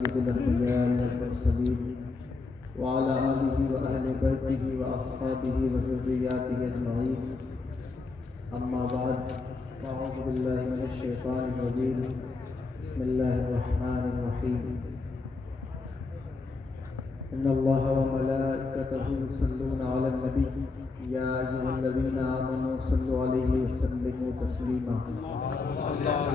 الأنبياء والمرسلين وعلى آله وأهل بيته وأصحابه وذرياته أجمعين. أما بعد، أعوذ بالله من الشيطان الرجيم. بسم الله الرحمن الرحيم. إن الله وملائكته يصلون على النبي يا أيها الذين آمنوا صلوا عليه وسلموا تسليما.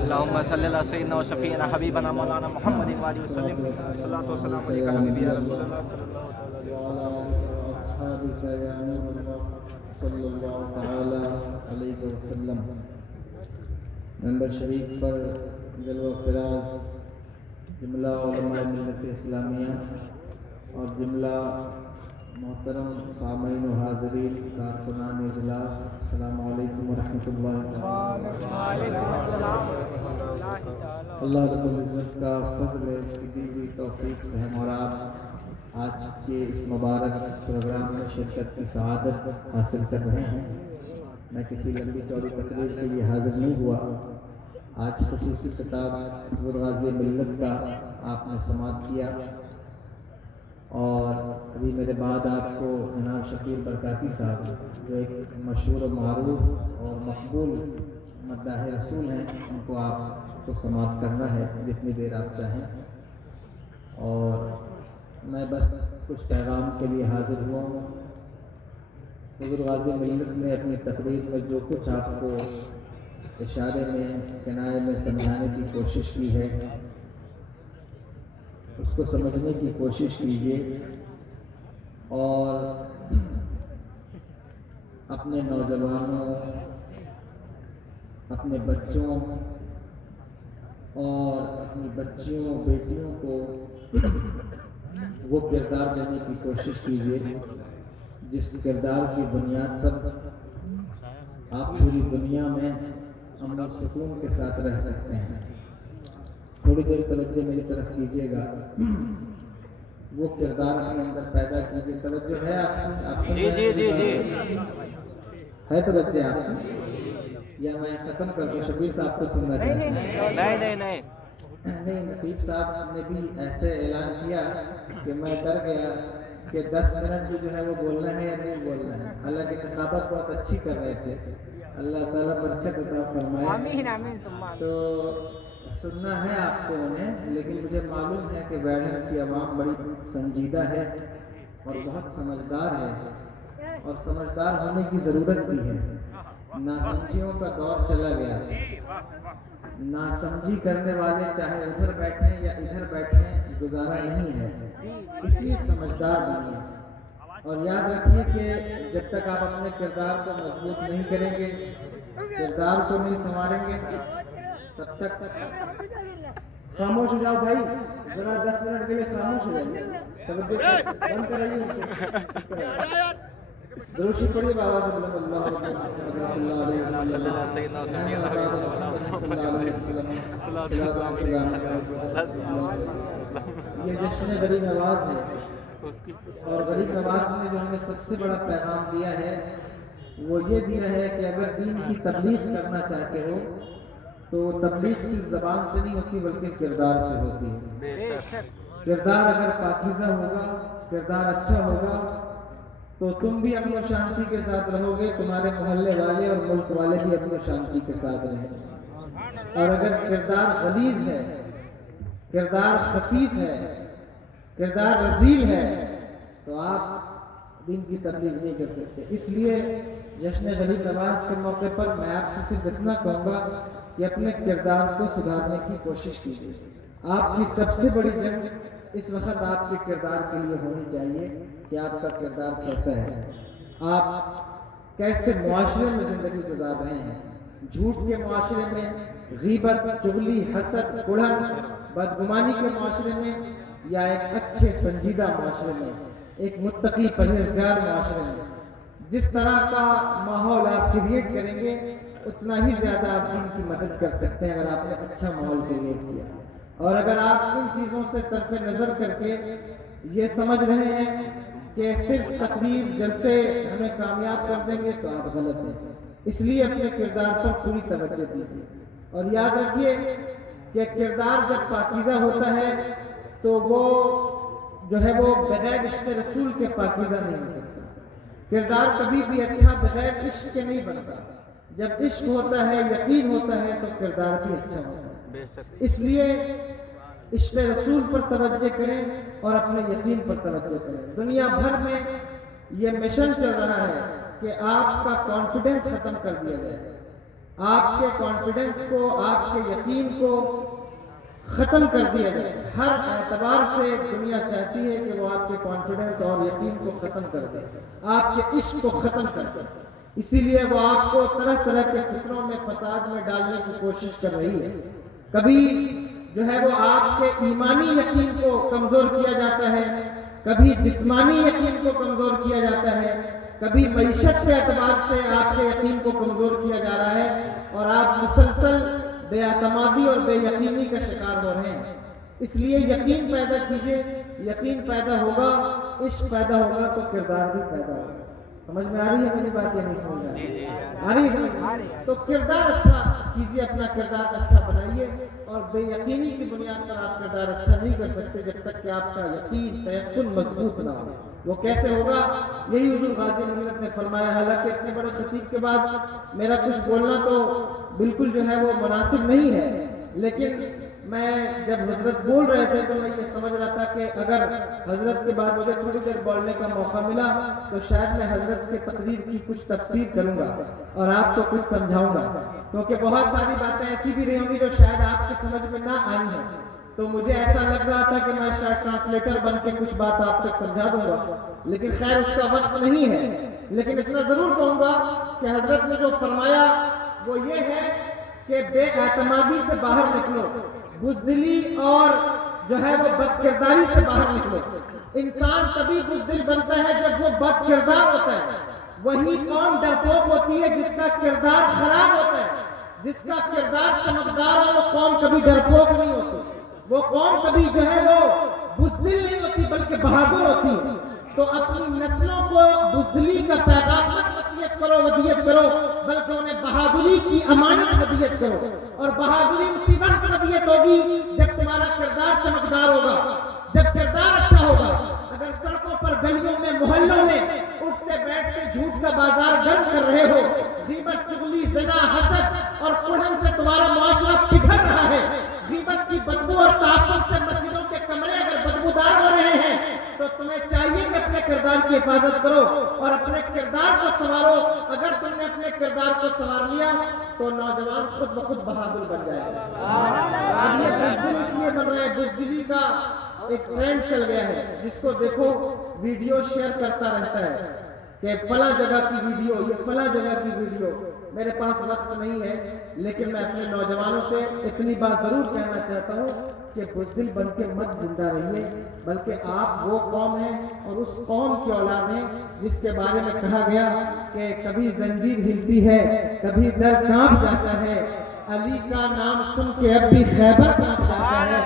اللهم صل على سيدنا وشفيعنا حبيبنا مولانا محمد وآله وسلم. الصلاة والسلام عليك حبيبي يا رسول الله صلى الله عليه وعلى أصحابك يا نور الله صلى الله تعالى عليه وسلم. منبر شریف پر جلوہ فراز جملہ علماء ملت اسلامیہ اور جملہ محترم سامعین و حاضرین کارکنان اجلاس، السلام علیکم ورحمۃ اللہ تعالی. اللہ رب العزت کا فضل ہے، اس کی دی ہوئی توفیق سے ہم اور آپ آج کے اس مبارک پروگرام میں شرکت کی سعادت حاصل کر رہے ہیں. میں کسی لمبی چوڑی تقریر کے لیے حاضر نہیں ہوا. آج خصوصی کتاب غازی ملت کا آپ نے سماعت کیا اور ابھی میرے بعد آپ کو جناب شکیل برکاتی صاحب جو ایک مشہور و معروف اور مقبول مداح رسول ہیں، ان کو آپ کو سماعت کرنا ہے جتنی دیر آپ چاہیں. اور میں بس کچھ پیغام کے لیے حاضر ہوا ہوں. حضور غازی ملت نے اپنی تقریر میں جو کچھ آپ کو اشارے میں کنارے میں سمجھانے کی کوشش کی ہے، اس کو سمجھنے کی کوشش کیجیے اور اپنے نوجوانوں، اپنے بچوں اور اپنی بچیوں بیٹیوں کو وہ کردار دینے کی کوشش کیجیے جس کردار کی بنیاد پر آپ پوری دنیا میں امن و سکون کے ساتھ رہ سکتے ہیں. تھوڑی دیر توجہ میری طرف کیجیے گا. وہ کردار اپنے اندر پیدا کیجیے. توجہ ہے آپ جی جی جی جی ہے توجہ آپ کی، یا میں ختم کر دوں؟ شبیر صاحب کو سننا چاہتے ہیں؟ نہیں نقیب صاحب نے بھی ایسے اعلان کیا کہ میں ڈر گیا کہ 10 منٹ جو ہے وہ بولنا ہے یا نہیں بولنا ہے. حالانکہ خطابت بہت اچھی کر رہے تھے. اللہ تعالیٰ برکت عطا فرمائے. آمین آمین ثم تو سننا ہے آپ کو انہیں، لیکن مجھے معلوم ہے کہ بیڈن کی عوام بڑی سنجیدہ ہے اور بہت سمجھدار ہے، اور سمجھدار ہونے کی ضرورت بھی ہے. ناسمجھیوں کا دور چلا گیا. ناسمجھی کرنے والے چاہے ادھر بیٹھیں یا ادھر بیٹھیں گزارا نہیں ہے. اس لیے سمجھدار بنیے اور یاد رکھیے کہ جب تک آپ اپنے کردار کو مضبوط نہیں کریں گے، کردار کو نہیں سنواریں گے، تب تک خاموش ہو جاؤ بھائی، ذرا 10 منٹ کے لیے خاموش ہو جائیے. توجہ بند کرائیے. دروشی پڑھیے آواز بلند. یہ جشن غریب نواز ہے، اور غریب نواز نے جو ہمیں سب سے بڑا پیغام دیا ہے وہ یہ دیا ہے کہ اگر دین کی تبلیغ کرنا چاہتے ہو تو تبلیغ صرف زبان سے نہیں ہوتی بلکہ کردار سے ہوتی ہے. کردار اگر پاکیزہ ہوگا، کردار اچھا ہوگا تو تم بھی امن و شانتی کے ساتھ رہو گے، تمہارے محلے والے اور ملک والے بھی امن و شانتی کے ساتھ رہیں گے. اور اگر کردار غلیظ ہے، کردار خسیس ہے، کردار رذیل ہے تو آپ دین کی تبلیغ نہیں کر سکتے. اس لیے جشن غریب نواز کے موقع پر میں آپ سے صرف اتنا کہوں گا کہ اپنے کردار کو سدھارنے کی کوشش کیجیے. آپ کی سب سے بڑی جنگ اس وقت آپ کے کردار کے لیے ہونی چاہیے کہ آپ کا کردار کیسا ہے، آپ کیسے معاشرے میں زندگی گزار رہے ہیں. جھوٹ کے معاشرے میں، غیبت، چغلی، حسد، کڑھن، بدگمانی کے معاشرے میں، یا ایک اچھے سنجیدہ معاشرے میں، ایک متقی پرہیزگار معاشرے میں. جس طرح کا ماحول آپ کریٹ کریں گے اتنا ہی زیادہ آپ دین کی مدد کر سکتے ہیں اگر آپ نے اچھا ماحول کریٹ کیا. اور اگر آپ ان چیزوں سے طرف نظر کر کے یہ سمجھ رہے ہیں کہ صرف تقریر جلسے ہمیں کامیاب کر دیں گے تو آپ غلط ہیں. اس لیے اپنے کردار پر پوری توجہ دیجیے اور یاد رکھیے کہ کردار جب پاکیزہ ہوتا ہے تو وہ جو ہے وہ بغیر عشق رسول کے پاکیزہ نہیں ہو سکتا. کردار کبھی بھی اچھا بغیر عشق کے نہیں بنتا. جب عشق ہوتا ہے، یقین ہوتا ہے، تو کردار بھی اچھا ہوتا ہے. اس لیے عشق رسول پر توجہ کریں اور اپنے یقین پر توجہ کریں. دنیا بھر میں یہ مشن چل رہا ہے کہ آپ کا کانفیڈنس ختم کر دیا جائے. آپ کے کانفیڈنس کو، آپ کے یقین کو ختم کر دیا جائے. ہر اعتبار سے دنیا چاہتی ہے کہ وہ آپ کے کانفیڈنس اور یقین کو ختم کر دے، آپ کے عشق کو ختم کر دے. اسی لیے وہ آپ کو طرح طرح کے فکروں میں، فساد میں ڈالنے کی کوشش کر رہی ہے. کبھی جو ہے وہ آپ کے ایمانی یقین کو کمزور کیا جاتا ہے، کبھی جسمانی یقین کو کمزور کیا جاتا ہے، کبھی معیشت کے اعتبار سے آپ کے یقین کو کمزور کیا جا رہا ہے، اور آپ مسلسل بے اعتمادی اور بے یقینی کا شکار ہو رہے ہیں. اس لیے یقین پیدا کیجئے. یقین پیدا ہوگا، عشق پیدا ہوگا، تو کردار بھی پیدا ہوگا. سمجھ میں آ رہی ہے میری بات یا نہیں سمجھ آ رہی ہے؟ تو کردار اچھا کیجئے، اپنا کردار اچھا بنائیے. اور بے یقینی کی بنیاد پر آپ کردار اچھا نہیں کر سکتے جب تک کہ آپ کا یقین، تیقن مضبوط نہ ہو. وہ کیسے ہوگا؟ یہی حضور غازی ملت نے فرمایا. حالانکہ اتنے بڑے خطیب کے بعد میرا کچھ بولنا تو بالکل جو ہے وہ مناسب نہیں ہے، لیکن میں جب حضرت بول رہے تھے تو میں یہ سمجھ رہا تھا کہ اگر حضرت کے بعد مجھے تھوڑی دیر بولنے کا موقع ملا تو شاید میں حضرت کے تقریر کی کچھ تفسیر کروں گا اور آپ کو کچھ سمجھاؤں گا، کیونکہ بہت ساری باتیں ایسی بھی رہی ہوں گی جو شاید آپ کی سمجھ میں نہ آئی ہیں. تو مجھے ایسا لگ رہا تھا کہ میں شاید ٹرانسلیٹر بن کے کچھ بات آپ تک سمجھا دوں گا، لیکن خیر اس کا وقت نہیں ہے. لیکن اتنا ضرور کہوں گا کہ حضرت نے جو فرمایا وہ یہ ہے کہ بے اعتمادی سے باہر نکلو، بزدلی اور جو ہے وہ بد کرداری سے باہر نکلو. انسان تبھی بزدل بنتا ہے جب وہ بد کردار ہوتا ہے. وہی قوم ڈرپوک ہوتی ہے جس کا کردار خراب ہوتا ہے. جس کا کردار چمکدار ہو وہ قوم کبھی ڈرپوک نہیں ہوتی، وہ قوم کبھی جو ہے وہ بزدل نہیں ہوتی بلکہ بہادر ہوتی ہے. تو اپنی نسلوں کو بزدلی کا پیغام مت وصیت کرو، ودیت کرو، بلکہ انہیں بہادری کی امانت ودیت کرو. اور بہادری اسی وقت ودیت ہوگی جب تمہارا کردار چمکدار ہوگا، جب کردار اچھا ہوگا. اگر سڑکوں پر، گلیوں میں، محلوں میں اٹھتے بیٹھتے جھوٹ کا بازار گرم کر رہے ہو، غیبت، چغلی، زنا، حسد اور کڑھن سے تمہارا معاشرہ بگڑ رہا ہے، غیبت کی بدبو اور تعفن سے مسجدوں کے کمرے اگر بدبودار ہو رہے ہیں، تو تمہیں چاہیے کہ اپنے کردار کی حفاظت کرو اور اپنے کردار کو سنوارو. اگر تم نے اپنے کردار کو سنوار لیا تو نوجوان خود بخود بہادر بن جائے گا. اب یہ بزدل اس لیے بن رہے ہیں، بزدلی کا ایک ٹرینڈ چل گیا ہے، جس کو دیکھو ویڈیو شیئر کرتا رہتا ہے کہ فلاں جگہ کی ویڈیو، یہ فلاں جگہ کی ویڈیو. میرے پاس وقت نہیں ہے، لیکن میں اپنے نوجوانوں سے اتنی بات ضرور کہنا چاہتا ہوں کہ بزدل بن کے مت زندہ رہیے، بلکہ آپ وہ قوم ہیں اور اس قوم کی اولاد ہیں جس کے بارے میں کہا گیا کہ کبھی زنجیر ہلتی ہے، کبھی در کانپ جاتا ہے، علی کا نام سن کے اب بھی خیبر کانپ جاتا ہے.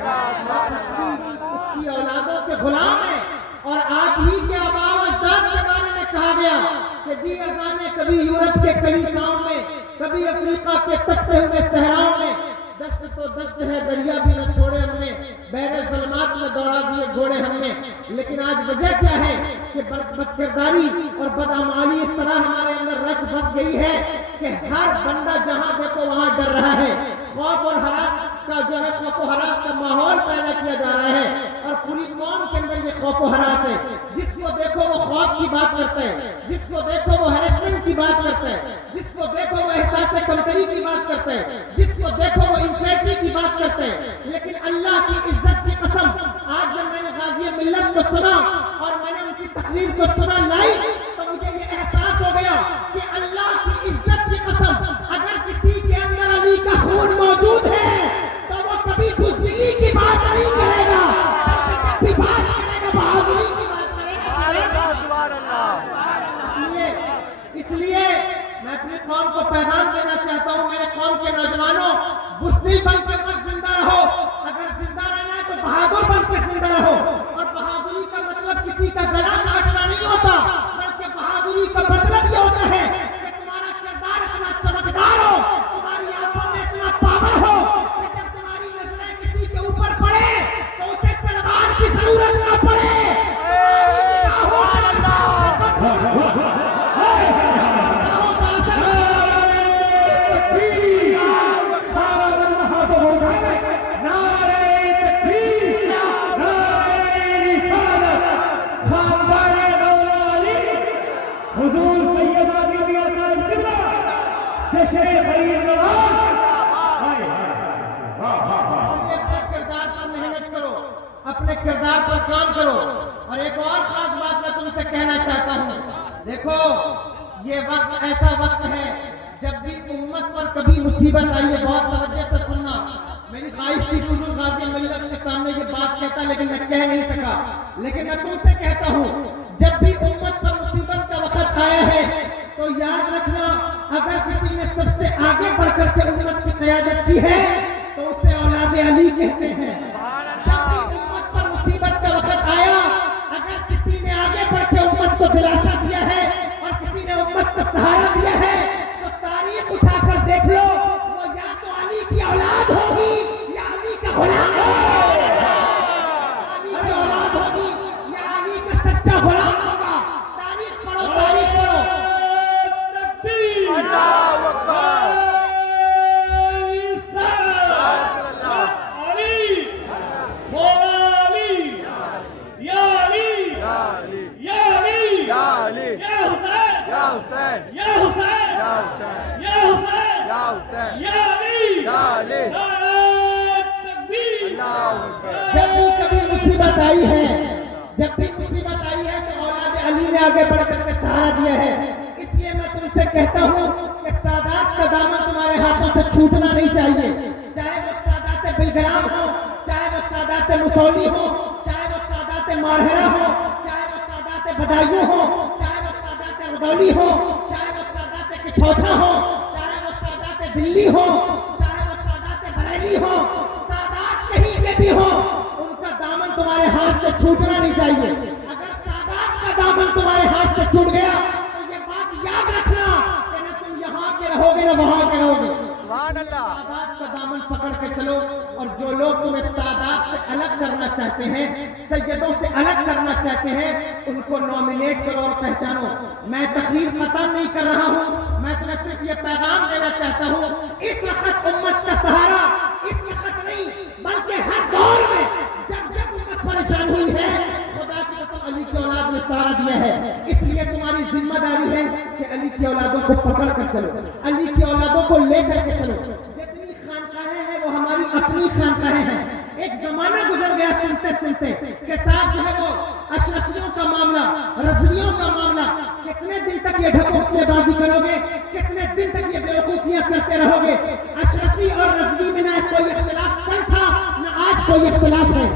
اس کی اولادوں کے غلام ہیں. اور آپ ہی کے آباء و اجداد کے بارے میں کہا گیا کہ دی اذانیں کبھی یورپ کے کلیساؤں میں، کبھی افریقہ کے تپتے ہوئے صحراؤں میں. دشت تو دشت ہے، دریا بھی نہ چھوڑے ہم نے، بحر ظلمات میں دوڑا دیے گھوڑے ہم نے. لیکن آج وجہ کیا ہے کہ بد کرداری اور بدعمالی اس طرح ہمارے اندر رچ بس گئی ہے کہ ہر بندہ جہاں دیکھو وہاں ڈر رہا ہے. خوف اور ہراس کا جو ہے، خوف و ہراس کا ماحول پیدا کیا جا رہا ہے، اور پوری قوم کے اندر یہ خوف و ہراس ہے. جس کو دیکھو وہ خوف کی بات کرتا ہے، جس کو دیکھو وہ ہریسمنٹ کی بات کرتا ہے، جس کو دیکھو وہ احساس کمتری کی بات کرتا ہے، جس کو دیکھو وہ انفیکٹری کی بات کرتا ہے. لیکن اللہ کی عزت کی قسم، آج جب میں نے غازی ملت کو سنا اور میں نے ان کی تقریر کو سنا لائیو، تو مجھے یہ احساس ہو گیا کہ اللہ کی عزت کی قسم، اگر کسی کے اندر علی کا خون موجود ہے تو وہ کبھی بزدلی کی بات نہیں کرے گا، بھی بات کرے گا، بہادری کی بات کرے گا. اس لیے میں اپنی قوم کو پیغام دینا چاہتا ہوں، میرے قوم کے نوجوانوں، بزدل بن کے مت زندہ رہو. اگر زندہ رہنا ہے تو بہادر بن کے زندہ رہو. اور بہادری کا مطلب کسی کا گلا کاٹنا نہیں ہوتا، بلکہ بہادری کا مطلب یہ ہوتا ہے کہ تمہارا کردار اتنا چمکدار ہو، تمہاری آنکھوں میں اتنا پاور ہو کہ جب تمہاری نظریں کسی کے اوپر پڑے تو اسے تلوار اپنے کردار پر کام کرو. اور ایک اور خاص بات میں تم سے کہنا چاہتا ہوں. دیکھو یہ وقت ایسا وقت ہے جب بھی امت پر کبھی مصیبت آئی ہے, بہت توجہ سے سننا. میری خواہش تھی کہ حضور غازی ملت کے سامنے یہ بات کہتا لیکن میں کہہ نہیں سکا. لیکن میں تم سے کہتا ہوں جب بھی امت پر مصیبت کا وقت آیا ہے تو یاد رکھنا, اگر کسی نے سب سے آگے بڑھ کر کے امت کی قیادت کی ہے تو اسے اولاد علی کہتے ہیں. جب بھی امت پر مصیبت کا وقت آیا, اگر کسی نے آگے بڑھ کے امت کو دلاسا دیا ہے اور کسی نے امت کو سہارا دیا ہے تو تاریخ اٹھا کر دیکھ لو, وہ یا تو علی کی اولاد ہوگی یا علی کا غلام ہوگا. علی کی اولاد ہوگی یا علی کا سچا غلام ہوگا. تاریخ پڑھو, تاریخ پڑھو. اللہ اکبر. جب بھی کبھی مصیبت آئی ہے, جب بھی مصیبت آئی ہے تو اولاد علی نے آگے بڑھ کر کے سہارا دیا ہے. اس لیے میں تم سے کہتا ہوں کہ سادات کا دامن تمہارے ہاتھوں سے چھوٹنا نہیں چاہیے. چاہے وہ سادات بلگرام ہو, چاہے وہ سادات مسولی ہو, چاہے وہ سادات مارہرہ ہو, چاہے وہ سادات بدایوں ہو, چاہے وہ سادات ردولی ہو, چاہے وہ سادات کچھوچا ہو, چاہے وہ سادات دلی ہو, چاہے وہ سادات بریلی ہو, سادات کہیں پہ بھی ہو, ان کا دامن تمہارے ہاتھ سے چھوٹنا نہیں چاہیے. اگر سادات کا دامن تمہارے ہاتھ سے چھوٹ گیا تو یہ بات یاد رکھنا کہ نہ تم یہاں کے رہو گے نہ وہاں کے رہو گے. سادات کا دامن پکڑ کے چلو. اور جو لوگ تمہیں سادات سے الگ کرنا چاہتے ہیں, سیدوں سے الگ کرنا چاہتے ہیں, ان کو نامینیٹ کرو اور پہچانو. میں تقریر ختم نہیں کر رہا ہوں, میں تمہیں صرف یہ پیغام دینا چاہتا ہوں, اس وقت امت کا سہارا, اس وقت نہیں بلکہ ہر دور میں جب جب امت پریشان ہوئی ہے, خدا کی قسم علی کی اولاد نے سہارا دیا ہے. اس لیے تمہاری ذمہ داری ہے کہ علی کی اولادوں کو پکڑ کر چلو, علی کی اولادوں کو لے کر کے چلو. جتنی خانقاہیں ہیں وہ ہماری اپنی خانقاہیں ہیں. ایک زمانہ گزر گیا سنتے سنتے کہ صاحب جو ہے وہ اشرفیوں کا معاملہ, رضویوں کا معاملہ, کتنے دن تک یہ ڈھکوسلے بازی کرو گے, کتنے دن تک یہ بیوقوفیاں کرتے رہو گے. اشرفی اور رضوی میں نہ کوئی اختلاف کل تھا نہ آج کوئی اختلاف ہے.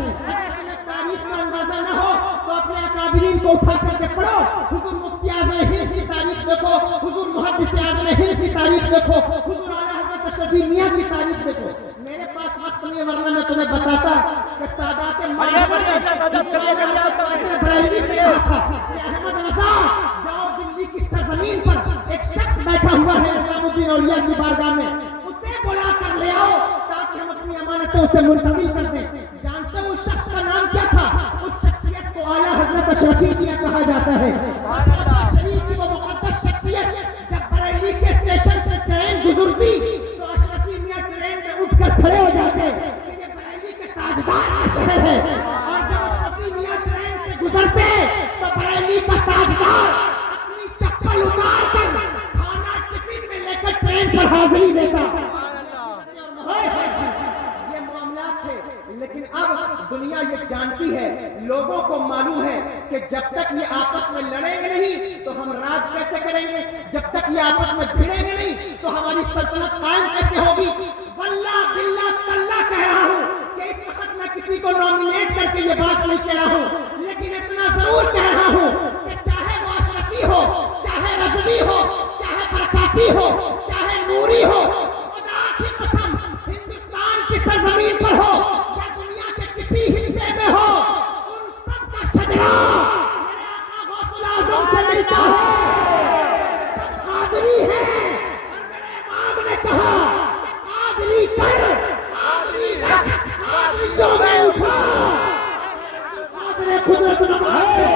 تاریخ کا اندازہ نہ ہو تو اپنے اکابرین کو اٹھا کر کے پڑھو. حضور مفتی اعظم ہند کی تاریخ دیکھو, حضور محدث اعظم ہند کی تاریخ دیکھو, حضور اعلیٰ حضرت اشرفی میاں کی تاریخ دیکھو. میرے پاس وقت نہیں ورنہ میں تمہیں بتاتا کہ سادات بریلوی سے کہا تھا کہ احمد رضا جاؤ دلی کی سرزمین پر ایک شخص بیٹھا ہوا ہے نظام الدین اولیاء کی بارگاہ میں, اسے بلا کر لے آؤ تاکہ ہم اپنی امانتوں سے منتقل کر دیں. جانتے ہو اس شخص کا نام کیا تھا؟ اس شخصیت کو اعلیٰ حضرت اشرفی میاں کہا جاتا ہے. شریف کی وہ مقدس شخصیت جب بریلی کے اسٹیشن سے ٹرین گزرتی تو اشرفی میاں ٹرین میں اٹھ کر کھڑے ہو جاتے کہ یہ بریلی کے تاجدار کا شہر ہے. اور جب اشرفی میاں ٹرین سے گزرتے تو بریلی کا تاجدار اپنی چپل اتار کر کھانا ٹفن میں لے کر ٹرین پر حاضری دیتا. یہ معاملات تھے. لیکن اب دنیا یہ جانتی ہے, لوگوں کو معلوم ہے کہ جب تک یہ آپس میں لڑیں گے نہیں تو ہم راج کیسے کریں گے, جب تک یہ آپس میں بھڑیں گے نہیں تو ہماری سلطنت قائم کیسے ہوگی. واللہ باللہ تاللہ کہہ رہا ہوں کہ اس وقت میں کسی کو نامینیٹ کر کے یہ بات نہیں کہہ رہا ہوں, لیکن اتنا ضرور کہہ رہا ہوں کہ چاہے وہ اشرفی ہو, چاہے رضوی ہو, چاہے برکاتی ہو, چاہے نوری ہو, خدا کی قسم ہندوستان کی سرزمین پر ہو یا دنیا کے کسی حصے میں ہو, ان سب کا شجرہ میرے آقا غوث الاعظم سے ملتا ہے. سب قادری ہیں اور میرے امام نے کہا کہ قادری کر, قادری رکھ, قادریوں میں اٹھا, قادر قدرت نمائے.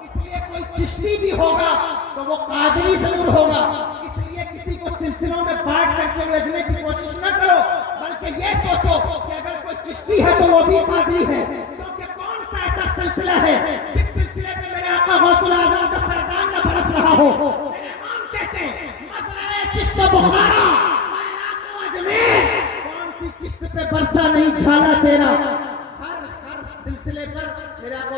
اس لیے کوئی چشتی بھی ہوگا تو وہ قادری ضرور ہوگا. اس لیے کسی کو سلسلوں میں بانٹ کر کے الجھنے کی کوشش نہ کرو, بلکہ یہ سوچو کہ اگر کوئی چشتی ہے تو وہ بھی قادری ہے. کیونکہ کون سا ایسا سلسلہ ہے جس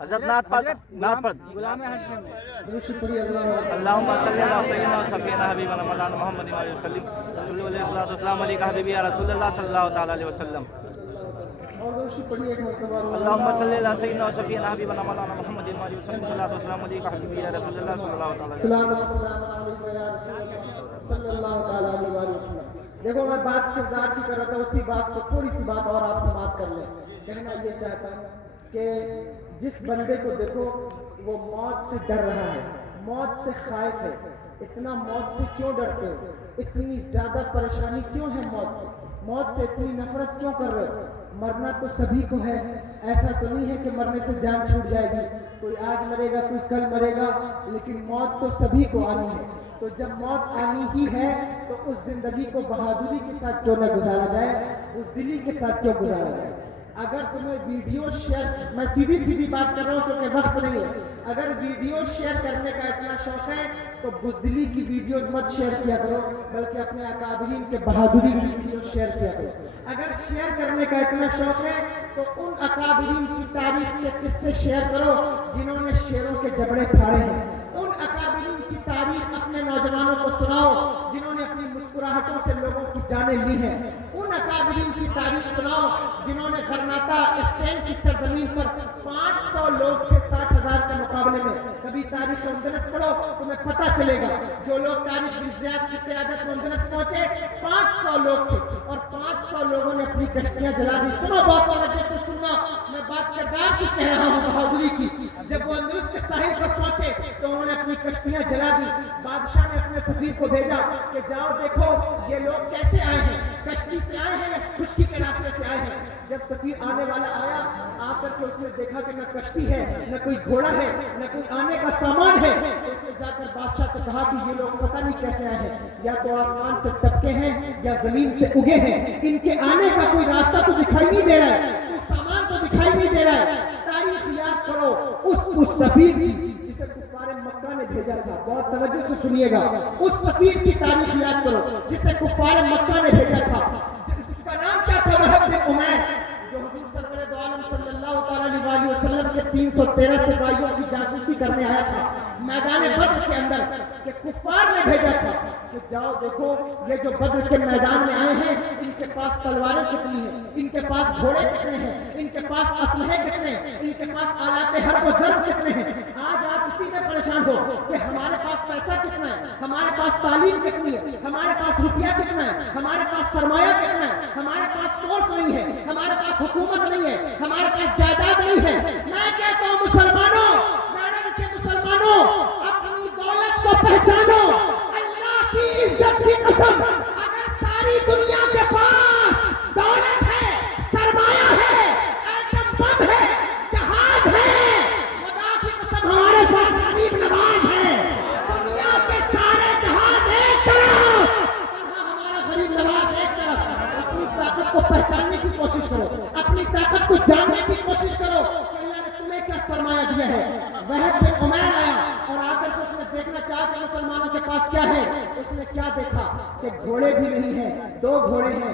حضرت نعت پڑھ غلام حشم درود شریف پڑھیے اللہ اللهم صل على سيدنا وسيدنا حبيبنا مولانا محمد وعلى وسلم صلى الله عليه وسلم عليك حبيبي يا رسول الله صلى الله تعالى عليه وسلم اور درود شریف پڑھیے ایک مرتبہ اللهم صل على سيدنا وسيدنا حبيبنا مولانا محمد وعلى وسلم صلى الله والسلام عليك حبيبي يا رسول الله صلى الله تعالى عليه وسلم سلام علیکم یا رسول اللہ صلی اللہ تعالی علیہ وسلم. دیکھو میں بات کردار کی کر رہا تھا، اسی بات کو تھوڑی سی بات اور آپ سے بات کر لیں. کہنا یہ چاہتا ہوں کہ جس بندے کو دیکھو وہ موت سے ڈر رہا ہے، موت سے خائف ہے، اتنا موت سے کیوں ڈرتے ہو؟ اتنی زیادہ پریشانی کیوں ہے موت سے؟ موت سے اتنی نفرت کیوں کر رہے ہو؟ مرنا تو سبھی کو ہے، ایسا تو نہیں ہے کہ مرنے سے جان چھوٹ جائے گی. کوئی آج مرے گا، کوئی کل مرے گا، لیکن موت تو سبھی کو آنی ہے. تو جب موت آنی ہی ہے تو اس زندگی کو بہادری کے ساتھ کیوں نہ گزارا جائے، اس دلی کے ساتھ کیوں گزارا جائے. اگر تمہیں ویڈیو شیئر، میں سیدھی بات کر رہا ہوں چونکہ وقت نہیں ہے، اگر ویڈیو شیئر کرنے کا اتنا شوق ہے تو بزدلی کی ویڈیوز مت شیئر کیا کرو، بلکہ اپنے اکابرین کے بہادری کی ویڈیوز شیئر کیا کرو. اگر شیئر کرنے کا اتنا شوق ہے تو ان اکابرین کی تاریخ کے قصے شیئر کرو جنہوں نے شیروں کے جبڑے پھاڑے ہیں. ان اکابرین کی تاریخ اپنے نوجوانوں کو سناؤ جنہوں نے اپنی مسکراہٹوں سے لوگوں کی جانیں لی ہیں. ان اکابرین کی تاریخ سناؤ جنہوں نے غرناطہ اسپین کی سرزمین پر 500 لوگ تھے 60,000 کے مقابلے میں. کبھی تاریخ اندلس پڑھو تمہیں پتہ چلے گا جو لوگ تاریخ بن زیاد کی قیادت میں اندلس پہنچے 500 لوگ تھے اور 500 لوگوں نے اپنی کشتیاں جلا دی. سنو بہت توجہ سے سننا، میں بات کردار کی کہہ رہا ہوں، بہادری کی. جب وہ اندلس کے ساحل پر پہنچے تو انہوں نے اپنی کشتیاں جلا دی. بادشاہ نے اپنے سفیر کو بھیجا کہ جاؤ دیکھو یہ لوگ کیسے آئے ہیں، کشتی سے آئے ہیں یا خشکی کے راستے سے آئے ہیں. جب سفیر آنے والا آیا، آ کر کے اس نے دیکھا کہ نہ کشتی ہے، نہ کوئی گھوڑا ہے، نہ کوئی آنے کا سامان ہے، تو اس نے جا کر بادشاہ سے کہا کہ یہ لوگ پتہ نہیں کیسے آئے ہیں، یا تو آسمان سے ٹپکے ہیں یا زمین سے اگے ہیں. ان کے آنے کا کوئی راستہ تو دکھائی نہیں دے رہا ہے، کوئی سامان تو دکھائی نہیں دے رہا ہے. تاریخ یاد کرو اس سفیر کی جسے کفار مکہ نے بھیجا تھا. بہت توجہ سے سنیے گا، اس سفیر کی تاریخ یاد کرو جسے کفار مکہ نے بھیجا تھا. اس کا نام کیا تھا؟ وہب بن عمیر، جو حضور سرور دو عالم صلی اللہ تعالی علیہ وسلم کے 313 سپاہیوں کی جاسوسی کرنے آیا تھا میدان بدر کے اندر. کہ کفار نے بھیجا تھا کہ جاؤ دیکھو یہ جو بدر کے میدان میں آئے ہیں ان کے پاس تلواریں کتنی ہیں، ان کے پاس گھوڑے کتنے ہیں، ان کے پاس اسلحے کتنے ہیں، ان کے پاس آلات حرب و ضرب کتنے ہیں. آج آپ اسی میں پریشان ہو کہ ہمارے پاس پیسہ کتنا ہے، ہمارے پاس تعلیم کتنی ہے، ہمارے پاس روپیہ کتنا ہے، ہمارے پاس سرمایہ کتنا ہے، ہمارے پاس سورس نہیں ہے، ہمارے پاس حکومت نہیں ہے، ہمارے پاس جائیداد نہیں ہے. میں کہتا ہوں مسلمانوں، کے مسلمانوں اپنی دولت کو پہچانو. اللہ کی عزت کی قسم اگر ساری دنیا کے پاس دولت ہے، سرمایہ ہے، ایٹم بم ہے، جہاز ہے، خدا کی قسم ہمارے پاس غریب نواز ہے. دنیا کے سارے جہاز ایک طرف، ہمارا غریب نواز ایک طرف. اپنی طاقت کو پہچاننے کی کوشش کرو، اپنی طاقت کو جاننے کی کوشش کرو کہ اللہ نے تمہیں کیا سرمایہ دیا ہے. وہب بن عمیر آیا اور آ کر کے اس نے دیکھنا چاہا کہ مسلمانوں کے پاس کیا ہے. اس نے کیا دیکھا کہ گھوڑے بھی نہیں ہیں، 2 گھوڑے ہیں،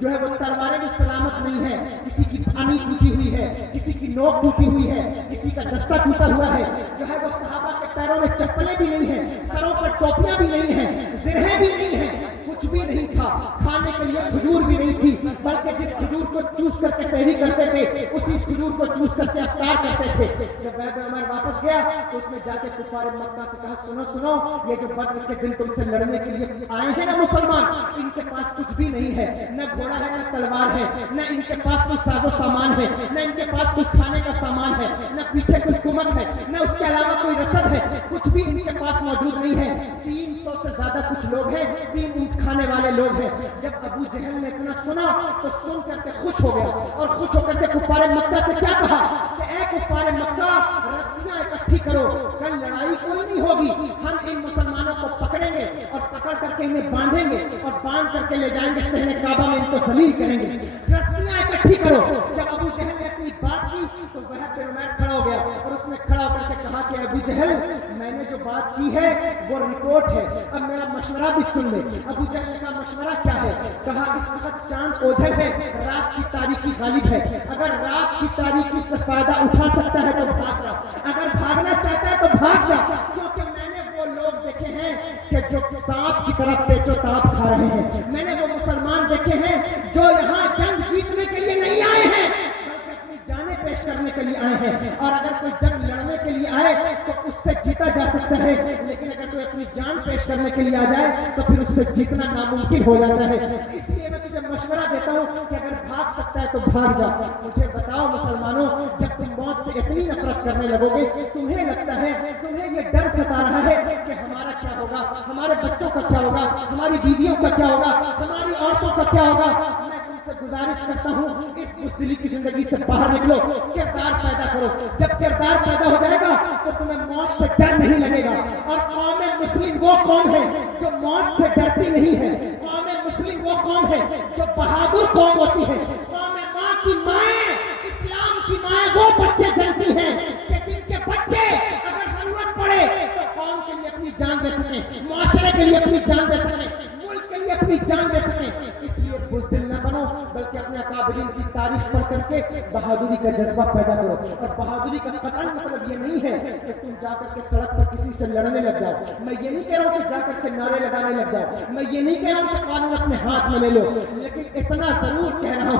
جو ہے وہ تلواریں بھی سلامت نہیں ہے، کسی کی پھانی ٹوٹی ہوئی ہے، کسی کی نوک ٹوٹی ہوئی ہے، کسی کا دستہ ٹوٹا ہوا ہے، جو ہے وہ صحابہ کے پیروں میں چپلیں بھی نہیں ہیں، سروں پر ٹوپیاں بھی نہیں ہیں، زرہیں بھی نہیں ہیں، کچھ بھی نہیں تھا. کھانے کے لیے کھجور بھی نہیں تھی، بلکہ جس کھجور کو چوس کر کے سحری کرتے تھے اسی کھجور کو چوس کر کے افطار کرتے تھے. جب وہب بن عمیر واپس گیا تو اس نے جا کے کفار مکہ سے کہا سنو یہ جو بدر کے دن تم سے لڑنے کے لیے آئے ہیں نا مسلمان، ان کے پاس کچھ بھی نہیں ہے، نہ گھوڑا ہے، نہ تلوار ہے، نہ ان کے پاس کوئی ساز و سامان ہے، نہ ان کے پاس کوئی کھانے کا سامان ہے، نہ پیچھے کوئی کمک ہے، نہ اس کے علاوہ کوئی رسد ہے، کچھ بھی ان کے پاس موجود نہیں ہے. 300 سے زیادہ کچھ لوگ ہیں، 3 اونٹ کھانے والے لوگ ہیں. جب ابو جہل نے اتنا سنا تو سن کر کے خوش ہو گیا اور خوش ہو کر کے کفار مکہ سے کیا کہا کہ اے کفار مکہ، رسیاں اکٹھی کرو، کل لڑائی کوئی نہیں ہوگی، ہم ان مسلمانوں کو پکڑیں گے اور پکڑ کر کے انہیں باندھیں گے اور باندھ کر کے لے جائیں گے صحن کعبہ میں، ان کو ذلیل کریں گے. رسیاں اکٹھی کرو. جب ابو جہل نے اپنی بات کی تو وہب بن عمیر کھڑا ہو گیا اور اس نے کھڑا ہو کر کے کہا کہ کہ ابو جہل میں نے جو بات کی ہے وہ رپورٹ ہے، اب میرا مشورہ بھی سن لے۔ ابو جہل کا مشورہ کیا ہے؟ کہا اس وقت چاند اوجھل ہے، رات کی تاریکی غالب ہے، اگر رات کی تاریکی سے فائدہ اٹھا سکتا ہے تو بھاگ جا، اگر بھاگنا چاہتا ہے تو بھاگ جا، کیونکہ میں نے وہ لوگ دیکھے ہیں کہ جو سانپ کی طرف پیچ و تاب کھا رہے ہیں، میں نے وہ مسلمان دیکھے ہیں جو یہاں جنگ جیتنے کے لیے نہیں آئے ہیں بلکہ اپنی جانیں پیش کرنے کے لیے آئے ہیں، اور اگر کوئی جنگ لڑنے کے لیے آئے تو اس سے جیتا جا سکتا ہے، لیکن اگر کوئی اپنی جان پیش کرنے کے لیے آ جائے تو پھر اس سے جیتنا ناممکن ہو جاتا ہے۔ اس لیے میں تجھے مشورہ دیتا ہوں کہ اگر بھاگ سکتا ہے تو بھاگ جا۔ مجھے بتاؤ مسلمانوں، جب تم موت سے اتنی نفرت کرنے لگو گے، تمہیں لگتا ہے، تمہیں یہ ڈر ستا رہا ہے کہ ہمارا کیا ہوگا، ہمارے بچوں کا کیا ہوگا، ہماری بیویوں کا کیا ہوگا، ہماری عورتوں کا کیا ہوگا، میں تم سے گزارش کرتا ہوں اس بزدلی کی زندگی سے باہر نکلو، کردار پیدا کرو۔ جب کردار پیدا ہو جائے گا تو تمہیں موت سے ڈر نہیں لگے گا، اور قوم مسلم وہ قوم ہے جو موت سے ڈرتی نہیں ہے، قوم مسلم وہ قوم ہے جو بہادر قوم ہوتی ہے، قوم ماں کی مائیں، اسلام کی مائیں وہ بچے جنتی ہیں کہ جن کے بچے اگر ضرورت پڑے تو قوم کے لیے اپنی جان دے سکیں، معاشرے کے لیے اپنی جان دے سکیں، ملک کے لیے اپنی جان دے سکیں۔ اس لیے بزدل نہ بنو، بلکہ اپنے اکابرین کی تاریخ پڑھ کر کے بہادری کا جذبہ پیدا کرو، اور بہادری کا قطعاً مطلب یہ نہیں ہے کہ تم جا کر کے سڑک پر کسی سے لڑنے لگ جاؤ، میں یہ نہیں کہہ رہا ہوں کہ جا کر کے نعرے لگانے لگ جاؤ، میں یہ نہیں کہہ رہا ہوں کہ قانون اپنے ہاتھ میں لے لو، لیکن اتنا ضرور کہہ رہا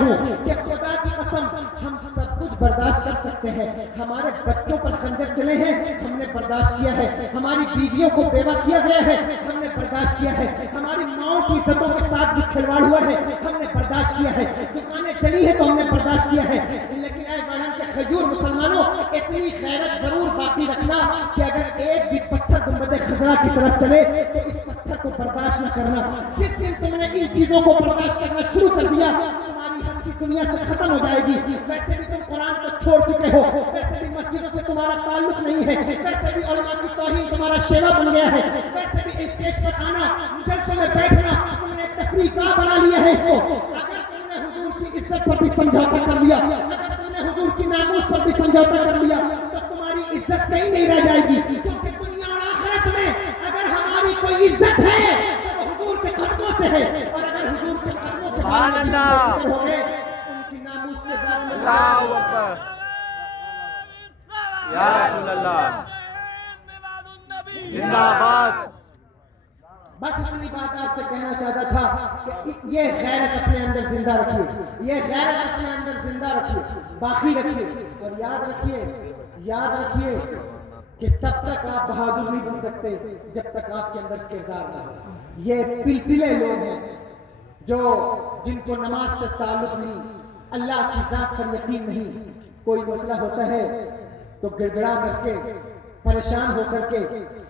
ہوں کہ خدا کی قسم ہم سب کچھ برداشت کر سکتے ہیں، ہمارے بچوں پر خنجر چلے ہیں ہم نے برداشت کیا ہے، ہماری بیویوں کو بیوہ کیا گیا ہے ہم نے برداشت کیا ہے، ہماری ماؤں کی عزتوں کے ساتھ بھی کھلواڑ ہوا ہے ہم نے برداشت کیا ہے، دکانیں چلی ہے تو ہم نے برداشت کیا ہے، لیکن اے گڑھن کے کھجور مسلمانوں، اتنی غیرت ضرور باقی رکھنا کہ اگر ایک بھی پتھر گنبد خضرا کی طرف چلے تو اس پتھر کو برداشت نہ کرنا۔ جس دن تم نے ان چیزوں کو برداشت کرنا شروع کر دیا تمہاری ہستی دنیا سے ختم ہو جائے گی۔ ویسے بھی تم قرآن کو چھوڑ چکے ہو، ویسے بھی مسجدوں سے تمہارا تعلق نہیں ہے، ویسے بھی علماء کی توہین تمہارا شیوا بن گیا ہے، ویسے بھی اسٹیج پر آنا، جلسوں میں بیٹھنا تم نے تفریح کا بنا لیا ہے اس کو۔ اگر تم نے حضور کی عزت پر بھی سمجھوتا کر لیا، اگر تم نے حضور کی ناموس پر بھی سمجھوتا کر لیا تو تمہاری عزت کہیں نہیں رہ جائے گی، کیونکہ دنیا اور آخرت میں اگر ہماری کوئی عزت ہے تو وہ حضور کے قدموں سے ہے، اور اگر حضور کے قدموں سے سبحان اللہ، ہو گئے ان کی ناموس کے بارے میں اللہ اکبر، یا رسول اللہ، زندہ باد۔ بس اتنی بات آپ سے کہنا چاہتا تھا کہ یہ غیرت اپنے اندر زندہ رکھیے، یہ غیرت اپنے اندر زندہ رکھیے، باقی رکھیے، اور یاد رکھیے کہ تب تک آپ بہادر نہیں بن سکتے جب تک آپ کے اندر کردار نہ ہو۔ یہ پلپلے لوگ ہیں جن کو نماز سے تعلق نہیں، اللہ کی ذات پر یقین نہیں، کوئی مسئلہ ہوتا ہے تو گڑگڑا کر کے، پریشان ہو کر کے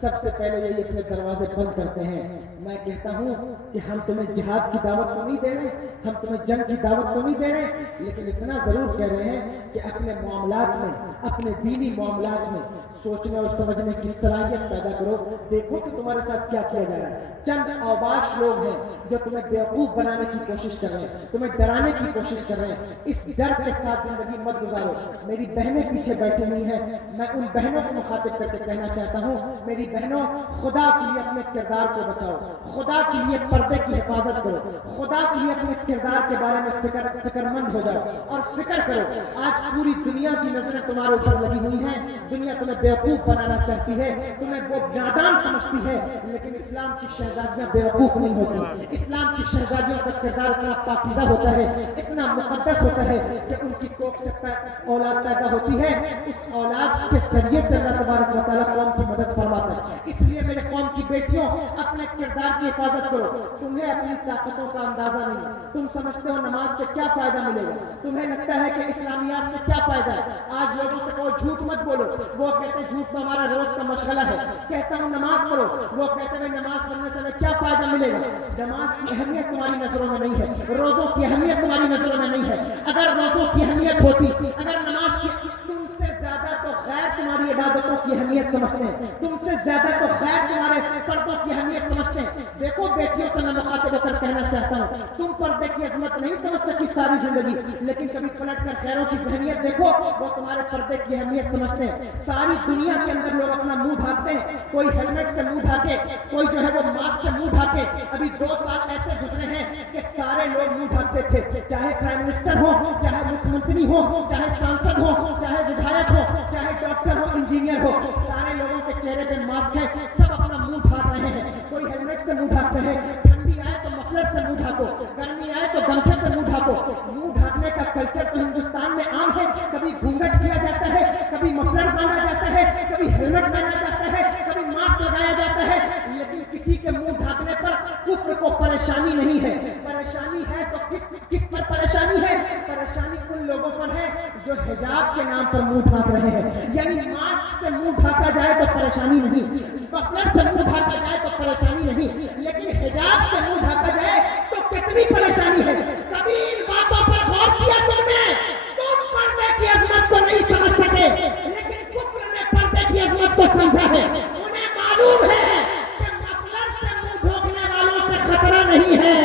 سب سے پہلے یہی اپنے دروازے بند کرتے ہیں۔ میں کہتا ہوں کہ ہم تمہیں جہاد کی دعوت تو نہیں دے رہے، ہم تمہیں جنگ کی دعوت تو نہیں دے رہے، لیکن اتنا ضرور کہہ رہے ہیں کہ اپنے معاملات میں، اپنے دینی معاملات میں سوچنے اور سمجھنے کی صلاحیت پیدا کرو۔ دیکھو کہ تمہارے ساتھ کیا کیا جا رہا ہے۔ چند اوباش لوگ ہیں جو تمہیں بیوقوف بنانے کی کوشش کر رہے ہیں، تمہیں ڈرانے کی کوشش کر رہے ہیں۔ اس ڈر کے ساتھ زندگی مت گزارو۔ میری بہنیں پیچھے بیٹھی ہوئی ہیں، میں ان بہنوں کو مخاطب کر کے کہنا چاہتا ہوں، میری بہنوں، خدا کے لیے اپنے کردار کو بچاؤ، خدا کے لیے پردے کی حفاظت کرو، خدا کے لیے اپنے کردار کے بارے میں فکر مند ہو جاؤ اور فکر کرو۔ آج پوری دنیا کی نظریں تمہارے اوپر لگی ہوئی ہیں، دنیا تمہیں بیوقوف بنانا چاہتی ہے، تمہیں وہ نادان سمجھتی ہے، لیکن اسلام کی شہزادیاں بیوقوف نہیں ہوتی۔ اسلام کی شہزادیوں کا کردار اتنا پاکیزہ ہوتا ہے، اتنا مقدس ہوتا ہے کہ ان کی کوکھ سے اولاد پیدا ہوتی ہے، اس اولاد کے ذریعے سے اللہ تبارک و تعالیٰ قوم کی مدد فرماتا ہے۔ اس لیے میرے قوم کی بیٹیوں، اپنے کردار کی حفاظت کرو۔ تمہیں اپنی طاقتوں کا اندازہ نہیں، تم سمجھتے ہو نماز سے کیا فائدہ ملے گا، تمہیں لگتا ہے کہ اسلامیات سے کیا فائدہ ہے۔ آج لوگوں سے کہو جھوٹ مت بولو، وہ کہتے ہیں جھوٹ تو ہمارا روز کا مشغلہ ہے۔ کہتا ہوں نماز پڑھو، وہ کہتے ہیں نماز پڑھنے سے ہمیں کیا فائدہ ملے گا۔ نماز کی اہمیت تمہاری نظروں میں نہیں ہے، روزوں کی اہمیت تمہاری نظروں میں نہیں ہے۔ اگر روزوں کی اہمیت ہوتی، اگر نماز کی تم سے زیادہ تو غیر تمہاری عبادتوں کی اہمیت اہمیت سمجھتے ہیں, تم سے زیادہ تو خیر تمہارے پردوں کی اہمیت سمجھتے ہیں. دیکھو بیٹیوں سے میں مخاطب ہو کر کہنا چاہتا ہوں, تم پردے کی عظمت نہیں سمجھ سکی ساری زندگی, لیکن کبھی پلٹ کر خیروں کی ذہنیت دیکھو, وہ تمہارے پردے کی اہمیت سمجھتے ہیں. ساری دنیا کے اندر لوگ اپنا منہ ڈھانپتے ہیں, کوئی ہیلمٹ سے منہ ڈھانپے, کوئی جو ہے وہ ماسک سے منہ ڈھانپے. ابھی 2 سال ایسے گزرے ہیں کہ سارے لوگ منہ ڈھانپتے تھے, چاہے پرائم منسٹر ہو, چاہے مکھیہ منتری ہو, چاہے سانسد ہو, چاہے ودھایک ہو, چاہے ڈاکٹر ہو, انجینئر ہو, سارے لوگوں کے چہرے پہ ماسک ہے, سب اپنا منہ ڈھانپ رہے ہیں. کوئی ہیلمٹ سے منہ ڈھانپتے ہیں, ٹھنڈی آئے تو مفلر سے منہ ڈھانپو, گرمی آئے تو گمچھے سے منہ ڈھانپو. منہ ڈھانپنے کا کلچر تو ہندوستان میں عام ہے, کبھی گھونگھٹ کیا جاتا ہے, کبھی مفلر باندھا جاتا ہے, کبھی ہیلمٹ پہنا جاتا ہے, کبھی ماسک لگایا جاتا ہے, لیکن کسی کے منہ ڈھانپنے پر کفر کو پریشانی نہیں ہے. پریشانی ہے تو کس پر پریشانی ہے؟ پریشانی ان لوگوں پر ہے جو حجاب کے نام پر منہ ڈھانپ رہے ہیں. یعنی ماسک سے منہ ڈھانپا جائے تو پریشانی نہیں, مفلر سے منہ ڈھانپا جائے تو پریشانی نہیں, لیکن حجاب سے منہ ڈھانپا جائے تو کتنی پریشانی ہے. کبھی ان باتوں پر غور کیا تم نے؟ تم پردے کی عظمت کو نہیں سمجھ سکے, لیکن کفر نے پردے کی عظمت کو سمجھا ہے. انہیں معلوم ہے کہ مفلر سے منہ ڈھانپنے والوں سے خطرہ نہیں ہے,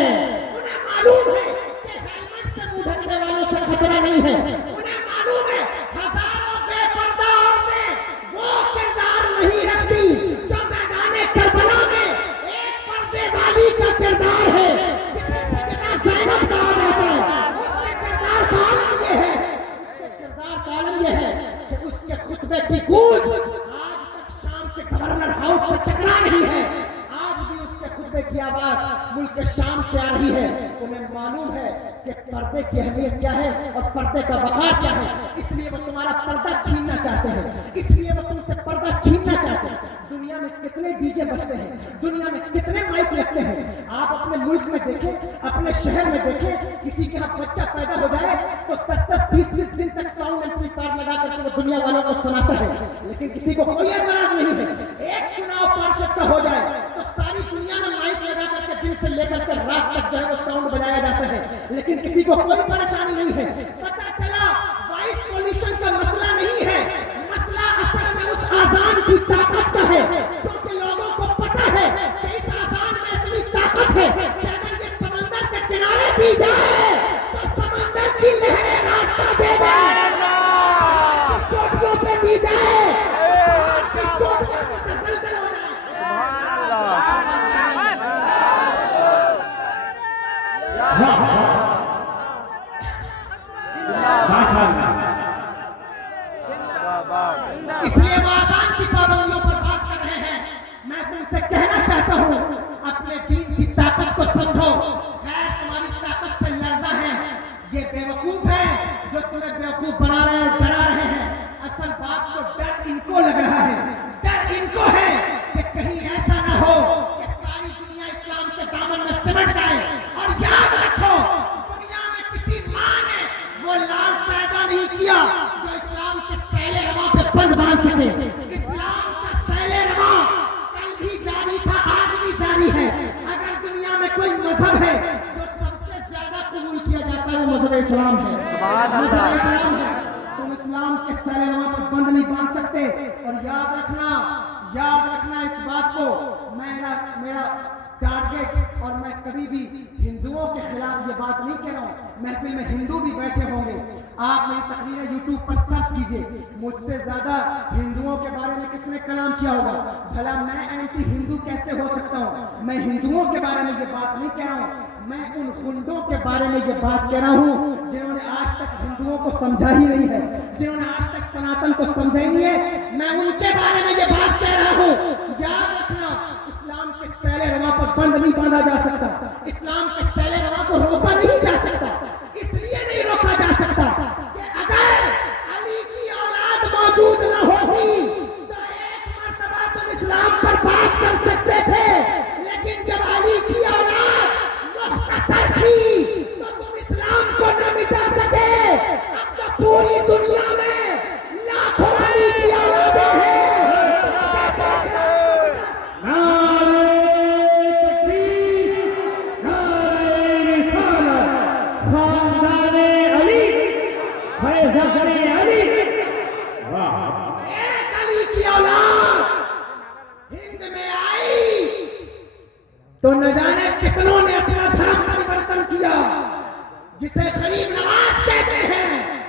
انہیں معلوم ہے کہ ہیلمٹ سے منہ ڈھانپنے والوں سے خطرہ نہیں ہے, انہیں معلوم ہے ہزاروں بے پردہ عورتیں وہ کردار نہیں رکھتی جو میدان کربلا میں ایک پردے والی کا کردار ہے, جسے سیدنا زینب کہا جاتا ہے. اس کے کردار کا عالم یہ ہے, اس کے کردار کا عالم یہ ہے کہ اس کے خطبے کی گونج آج تک شام کے گورنر ہاؤس سے ٹکرا رہی ہے, آج بھی اس کے خطبے کی آواز ملک شام سے آ رہی ہے. انہیں معلوم ہے کہ پردے کی اہمیت کیا ہے اور پردے کا وقار کیا ہے, اس لیے وہ تمہارا پردہ چھیننا چاہتے ہیں, اس لیے وہ تم سے پردہ چھیننا چاہتے ہیں. دنیا میں کتنے ڈی جے بجتے ہیں, دنیا میں کتنے مائک لگتے ہیں. آپ اپنے ملک میں دیکھیں, اپنے شہر میں دیکھیں, کسی کے ہاں بچہ پیدا ہو جائے تو 10-20 دن تک ساؤنڈ ایمپلیفائر لگا کر کے وہ دنیا والوں کو سناتا ہے, لیکن کسی کو کوئی اعتراض نہیں ہے. ایک چناؤ پارشد کا ہو جائے تو ساری دنیا میں مائک لگا کر کے دن سے لے کر کے رات تک جو ہے وہ ساؤنڈ بجایا جاتا ہے, لیکن کسی کو کوئی پریشانی نہیں ہے. پتہ چلا وائس پولوشن کا مسئلہ نہیں ہے, مسئلہ اصل میں اس آزان کی طاقت کا ہے, کیونکہ لوگوں کو پتہ ہے کہ اس آزان میں اتنی طاقت ہے کہ اگر یہ سمندر کے کنارے دی جائے تو سمندر کی لہریں راستہ دے دیں, چوٹیوں پہ دی جائے چوٹیوں کو تسلسل ہو جائے. اس لیے وہ آزان کی پابندیوں پر بات کر رہے ہیں. میں تم سے کہنا چاہتا ہوں اپنے دین کی طاقت کو سمجھو. خیر تمہاری طاقت سے لرزہ ہے, یہ بیوقوف ہے جو تمہیں بیوقوف بنا رہے ہیں اور ڈرا رہے ہیں. اصل بات تو ڈر ان کو لگ رہا ہے, ڈر ان کو ہے کہ کہیں ایسا نہ ہو کہ ساری دنیا اسلام کے دامن میں سمٹ جائے. اور یاد رکھو دنیا میں کسی ماں نے وہ لال پیدا نہیں کیا جو اسلام کے سیل رواں پہ بند باندھ سکے. اسلام کا سیل رواں کل بھی جاری تھا, آج بھی جاری ہے. اگر دنیا میں کوئی مذہب ہے جو سب سے زیادہ قبول کیا جاتا ہے وہ مذہب اسلام ہے. مذہب اسلام ہے. تم اسلام کے سیل رواں پر بند نہیں باندھ سکتے. اور یاد رکھنا اس بات کو, میرا ٹارگیٹ, اور میں کبھی بھی ہندوؤں کے خلاف یہ بات نہیں کہہ رہا ہوں. محفل میں ہندو بھی بیٹھے ہوں گے, آپ میری تقریریں یوٹیوب پر سرچ کیجئے. مجھ سے زیادہ ہندوؤں کے بارے میں کس نے کلام کیا ہوگا؟ بھلا میں اینٹی ہندو کیسے ہو سکتا ہوں؟ میں ہندوؤں کے بارے میں یہ بات نہیں کہہ رہا ہوں, میں ان خنڈوں کے بارے میں یہ بات کہہ رہا ہوں جنہوں نے آج تک ہندوؤں کو سمجھا ہی نہیں ہے, جنہوں نے آج تک سناتن کو سمجھا ہی نہیں ہے. میں ان کے بارے میں یہ بات کہہ رہا ہوں. یاد رکھنا اسلام کے سیل رواں پر بند نہیں باندھا جا سکتا, اسلام کے سیل رواں کو روکا نہیں جا سکتا. اس لیے نہیں روکا جا سکتا کہ اگر علی کی اولاد موجود نہ ہوتی تو ایک مرتبہ تم اسلام پر بات کر سکتے تھے, لیکن جب علی کی اولاد مختصر تھی تو تم اسلام کو نہ مٹا سکے. اب تو پوری دنیا میں لاکھوں علی کی اولادیں ہیں. ایک علی کی اولاد تو نہ جانے کتنوں نے اپنا دھرم پریورتن کیا، جسے غریب نواز کہتے ہیں۔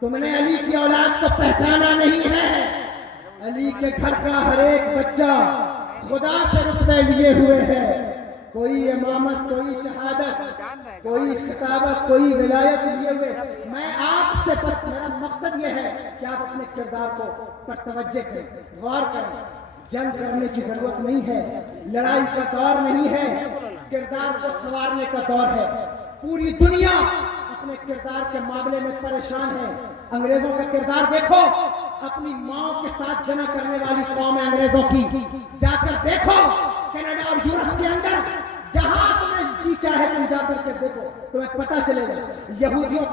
تم نے علی کی اولاد کو پہچانا نہیں ہے۔ علی کے گھر کا ہر ایک بچہ خدا سے رتبے لیے ہوئے ہے، کوئی امامت، کوئی شہادت، کوئی خطابت، کوئی ولایت لیے ہوئے۔ میں آپ سے بس میرا مقصد یہ ہے کہ آپ اپنے کردار کو پر توجہ کریں، غور کریں۔ جنگ کرنے کی ضرورت نہیں ہے، لڑائی کا دور نہیں ہے، کردار کو سنوارنے کا دور ہے۔ پوری دنیا اپنے کردار کے معاملے میں پریشان ہے۔ انگریزوں کا کردار دیکھو، اپنی ماں کے ساتھ زنا کرنے والی قوم ہے انگریزوں کی۔ جا کر دیکھو کینیڈا اور یورپ کے اندر، جہاں تمہیں جی چاہے تم جا کر کے دیکھو، تمہیں پتہ چلے گا۔ یہودیوں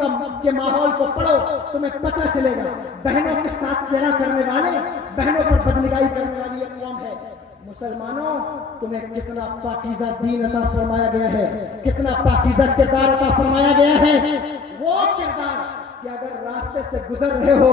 کے ماحول کو پڑھو، تمہیں پتہ چلے گا۔ بہنوں کے ساتھ زنا کرنے والے، بہنوں پر بدنگاہی کرنے والی یہ قوم ہے۔ مسلمانوں، تمہیں کتنا پاکیزہ دین عطا فرمایا گیا ہے، کتنا پاکیزہ کردار عطا فرمایا گیا ہے۔ وہ کردار کہ اگر راستے سے گزر رہے ہو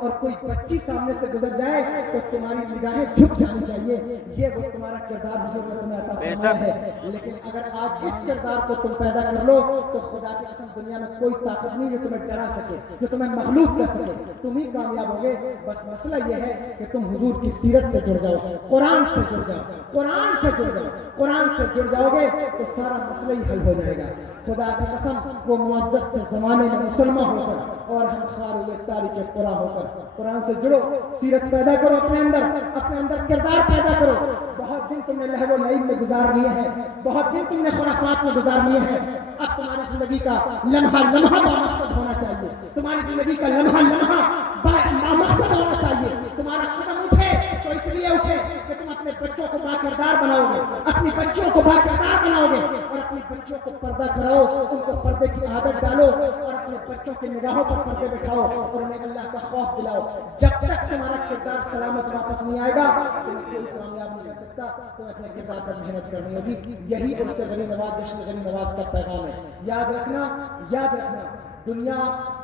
اور کوئی بچی سامنے سے گزر جائے تو تمہاری نگاہیں جھک جانی چاہیے، یہ وہ تمہارا کردار حضور نے تمہیں عطا فرمایا ہے۔ لیکن اگر آج اس کردار کو تم پیدا کر لو تو خدا کی قسم دنیا میں کوئی طاقت نہیں جو تمہیں ڈرا سکے، جو تمہیں مغلوب کر سکے، تم ہی کامیاب ہوگے۔ بس مسئلہ یہ ہے کہ تم حضور کی سیرت سے جڑ جاؤ، قرآن سے جڑ جاؤ، قرآن سے جڑ جاؤ۔ قرآن سے جڑ جاؤ گے تو سارا مسئلہ ہی حل ہو جائے گا۔ خدا کی قسم وہ معزز کے زمانے میں مسلمان ہو کر اور ہم خار ہوئے تاریخ قرآن ہو کر قرآن سے جڑو، سیرت پیدا کرو، اپنے اندر کردار پیدا کرو۔ بہت دن تم نے لہو و لعب میں گزار لیے ہیں، بہت دن تم نے خرافات میں گزار لیے ہیں۔ اب تمہاری زندگی کا لمحہ لمحہ بامقصد ہونا چاہیے، تمہاری زندگی کا لمحہ لمحہ بامقصد ہونا چاہیے۔ تمہارا قدم اٹھے تو اس لیے اٹھے کہ تم اپنے بچوں کو باکردار بناؤ گے، اپنی بچوں کو باکردار بناؤ گے، اور اپنی بچوں کو پردہ کراؤ، ان کو پردے کی عادت ڈالو، اور اپنے بچوں کی نگاہوں پر پردے بٹھاؤ اور انہیں اللہ کا خوف دلاؤ۔ جب تک تمہارا کردار سلامت واپس نہیں آئے گا تمہیں کوئی کامیاب نہیں کر سکتا۔ تمہیں اپنے کردار پر محنت کرنی ہوگی۔ یہی ان سے غنی نواز، جشن غنی نواز کا پیغام ہے۔ یاد رکھنا، یاد رکھنا، دنیا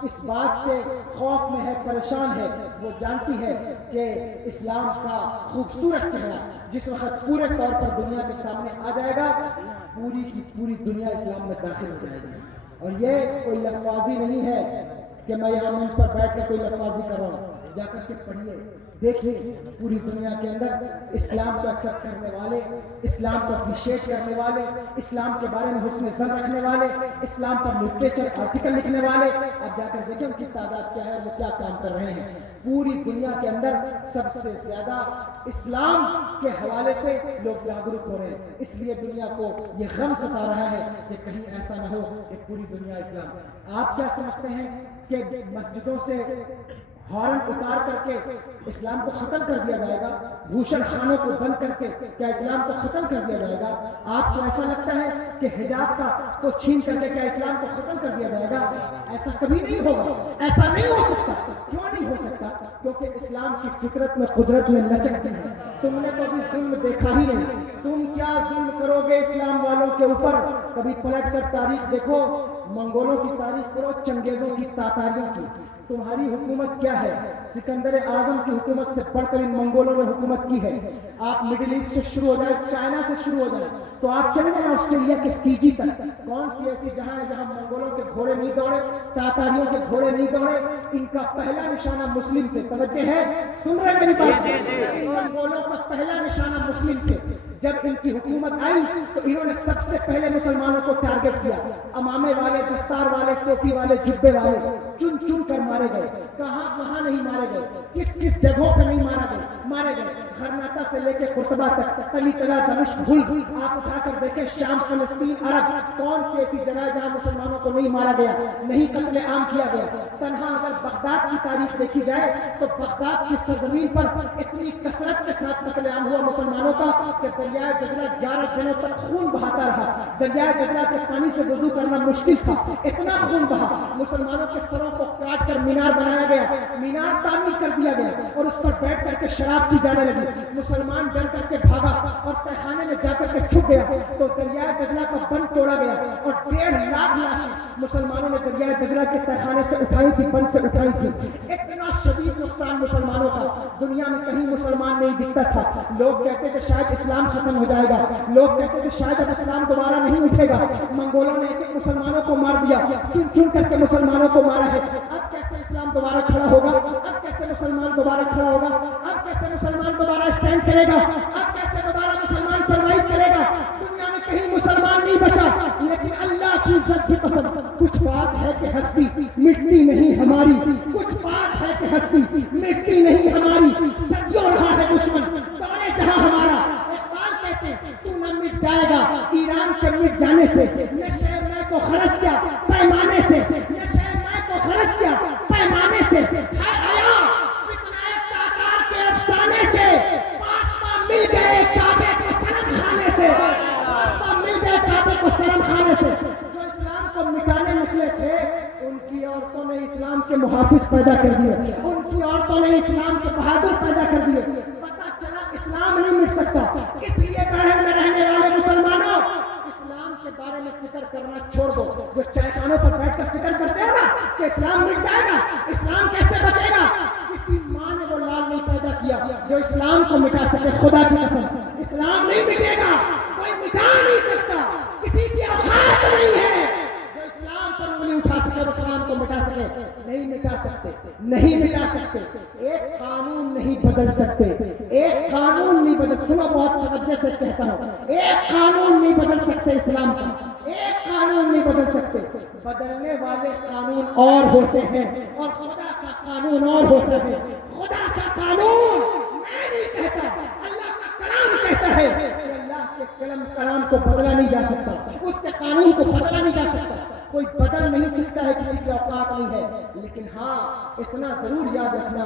اس بات سے خوف میں ہے، پریشان ہے۔ وہ جانتی ہے کہ اسلام کا خوبصورت چہرہ جس وقت پورے طور پر دنیا کے سامنے آ جائے گا، پوری کی پوری دنیا اسلام میں داخل ہو جائے گی۔ اور یہ کوئی لفظی نہیں ہے کہ میں یہاں منچ پر بیٹھ کر کوئی لفظی کر رہا ہوں۔ جا کر کے پڑھیے، دیکھیے، پوری دنیا کے اندر اسلام کو ایکسپٹ کرنے والے، اسلام کو اپریشیٹ کرنے والے، اسلام کے بارے میں حسن ظن رکھنے والے، اسلام پر لٹریچر آرٹیکل لکھنے والے، اب جا کر دیکھیں ان کی تعداد کیا ہے اور وہ کیا کام کر رہے ہیں۔ پوری دنیا کے اندر سب سے زیادہ اسلام کے حوالے سے لوگ جاگرک ہو رہے ہیں۔ اس لیے دنیا کو یہ غم ستا رہا ہے کہ کہیں ایسا نہ ہو کہ پوری دنیا اسلام۔ آپ کیا سمجھتے ہیں کہ مسجدوں سے ہارن اتار کر کے اسلام کو ختم کر دیا جائے گا؟ بھوشن خانوں کو بند کر کے کیا اسلام کو ختم کر دیا جائے گا؟ آپ کو ایسا لگتا ہے کہ حجاب کو چھین کر کے کیا اسلام کو ختم کر دیا جائے گا؟ ایسا کبھی نہیں ہوگا، ایسا نہیں ہو سکتا۔ کیوں نہیں ہو سکتا؟ کیونکہ اسلام کی فطرت میں، قدرت میں لچک ہے۔ تم نے کبھی ظلم دیکھا ہی نہیں، تم کیا ظلم کرو گے اسلام والوں کے اوپر؟ کبھی پلٹ کر تاریخ دیکھو، منگولوں کی تاریخ پڑھو، چنگیزوں کی، تاتاریوں کی۔ تمہاری حکومت کیا ہے؟ سکندر اعظم کی حکومت سے بڑھ کر ان منگولوں نے حکومت کی ہے۔ آپ مڈل ایسٹ سے شروع ہو جائے، چائنا سے شروع ہو جائے تو آپ چلے جائیں آسٹریلیا کے فیجی تک۔ کون سی ایسی جہاں ہے جہاں منگولوں کے گھوڑے نہیں دوڑے، تاتاریوں کے گھوڑے نہیں دوڑے؟ ان کا پہلا نشانہ مسلم تھے۔ توجہ ہے، سن رہے ہیں میری بات؟ منگولوں کا پہلا نشانہ مسلم تھے۔ جب ان کی حکومت آئی تو انہوں نے سب سے پہلے مسلمانوں کو ٹارگٹ کیا۔ امامے والے، دستار والے، ٹوپی والے، جبے والے چن چن کر مارے گئے۔ کہاں کہاں نہیں مارے گئے، کس کس جگہوں پہ نہیں مارے گئے۔ غرناطہ سے لے کے قرطبہ تک، تلی تلا، دمشق، بھل، آپ اٹھا کر دیکھیں، شام، فلسطین، عرب، کون سی ایسی جگہ ہے جہاں مسلمانوں کو نہیں مارا گیا، نہیں قتل عام کیا گیا؟ تنہا اگر بغداد کی تاریخ دیکھی جائے تو بغداد کی سرزمین پر اتنی کثرت کے ساتھ قتل عام ہوا مسلمانوں کا کہ دریائے دجلہ 11 دنوں تک خون بہاتا رہا۔ دریائے دجلہ کے پانی سے وضو کرنا مشکل تھا، اتنا خون بہا۔ مسلمانوں کے سروں کو کاٹ کر مینار بنایا گیا، مینار تعمیر کر دیا گیا اور اس پر بیٹھ کر کے شراب پی جانے لگی۔ مسلمان ڈر کر کے بھاگا اور تہخانے میں جا کر کے چھپ گیا تو دریائے دجلہ کا بند توڑا گیا اور 1.5 لاکھ لاشیں مسلمانوں نے دریائے دجلہ کے تہخانے سے اٹھائی تھی، بند سے اٹھائی تھی. اتنا شدید نقصان مسلمانوں کا، دنیا میں کہیں مسلمان نہیں دکھتا تھا. لوگ کہتے تھے شاید اسلام ختم ہو جائے گا، لوگ کہتے تھے شاید اب اسلام دوبارہ نہیں اٹھے گا. منگولوں نے ایک مسلمانوں کو مار دیا، چن چن کر کے مسلمانوں کو مارا ہے. اب کیسے اسلام دوبارہ کھڑا ہوگا؟ اب کیسے مسلمان دوبارہ کھڑا ہوگا؟ اب کیسے مسلمان دوبارہ اسٹینڈ کرے گا؟ اب کیسے دوبارہ مسلمان سروائیو کرے گا؟ دنیا میں کہیں مسلمان نہیں بچا. لیکن اللہ کی عزت کی قسم، کچھ بات ہے کہ ہستی مٹتی نہیں ہماری، کچھ بات ہے کہ ہستی مٹتی نہیں ہماری. صدیوں رہا ہے دشمن سارے جہاں ہمارا. اقبال کہتے ہیں تو نہ مٹ جائے گا ایران کے مٹ جانے سے. یہ شہر میں کو خرچ کیا پیمانے سے، یہ شہر میں کو خرچ کیا پیمانے سے. ہے آیا فتنہ تاتار کے افسانے سے، پاسباں مل گئے کعبے کو صنم خانے سے، پاسباں مل گئے کعبے کو صنم خانے سے. جو اسلام کو مٹانے نکلے تھے ان کی عورتوں نے اسلام کے محافظ پیدا کر دیے، ان کی عورتوں نے اسلام کے بہادر پیدا کر دیے. پتہ چلا اسلام نہیں مٹ سکتا. اس لیے گڑھن میں رہنے والے مسلمانوں اسلام کے بارے میں فکر کرنا چھوڑ دو. جو چائے خانوں پر بیٹھ کر فکر کرتے ہو نا کہ اسلام مٹ جائے گا، اسلام کیسے بچے گا، کسی ماں نے وہ لال نہیں پیدا کیا جو اسلام کو مٹا سکے. خدا کی قسم اسلام نہیں مٹے گا، کوئی مٹا نہیں سکتا، کسی کی اوقات نہیں ہے جو اسلام پر انگلی اٹھا سکے اور اسلام کو مٹا سکے. نہیں مٹا سکتے، نہیں مٹا سکتے. ایک قانون نہیں بدل سکتے، ایک قانون نہیں بدل. سنو بہت توجہ سے کہتا ہوں، ایک قانون نہیں بدل سکتے اسلام کا، ایک قانون نہیں بدل سکتے. بدلنے والے قانون اور ہوتے ہیں اور خدا کا قانون اور ہوتا ہے. خدا کا قانون میں نہیں کہتا، اللہ کا کلام کہتا ہے کہ اللہ کے کلام کو بدلا نہیں جا سکتا، اس کے قانون کو بدلا نہیں جا سکتا. کوئی بدل نہیں سکتا ہے، کسی کی اوقات نہیں ہے. لیکن ہاں اتنا ضرور یاد رکھنا